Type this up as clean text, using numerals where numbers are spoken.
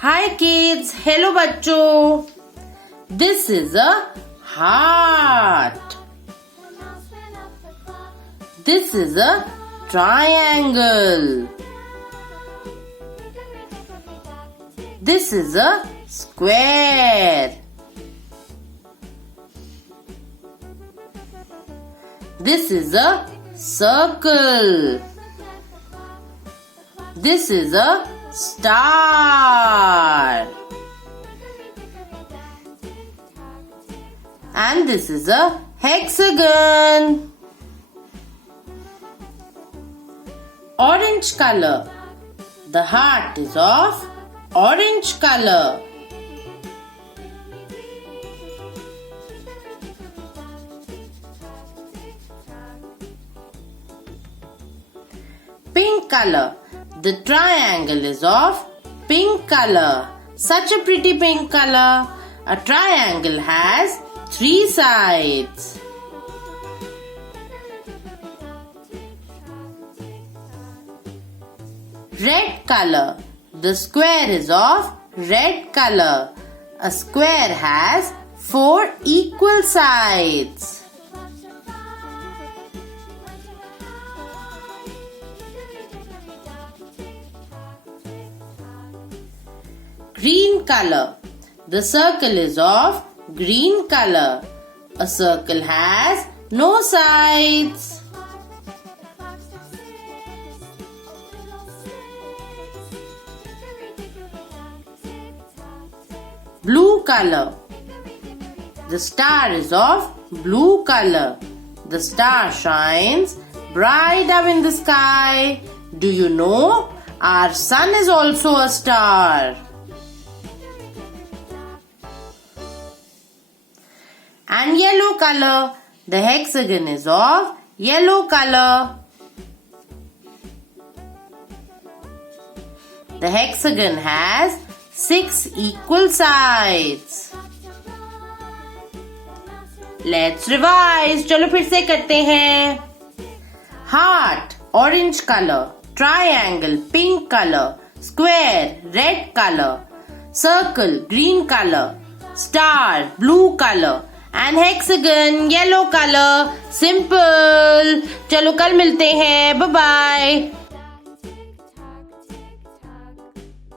Hi kids, hello बच्चों. This is a heart. This is a triangle. This is a square. This is a circle. This is a star. And this is a hexagon. Orange color. The heart is of orange color. Pink color. The triangle is of pink color. Such a pretty pink color. A triangle has 3 sides. Red color. The square is of red color. A square has 4 equal sides. Green color. The circle is of green color. A circle has no sides. Blue color. The star is of blue color. The star shines bright up in the sky. Do you know our sun is also a star? And yellow color. The hexagon is of yellow color. The hexagon has 6 equal sides. Let's revise. चलो फिर से करते हैं. Heart orange color. Triangle pink color. Square red color. Circle green color. Star blue color. And hexagon yellow color. Simple. चलो कल मिलते हैं. Bye bye.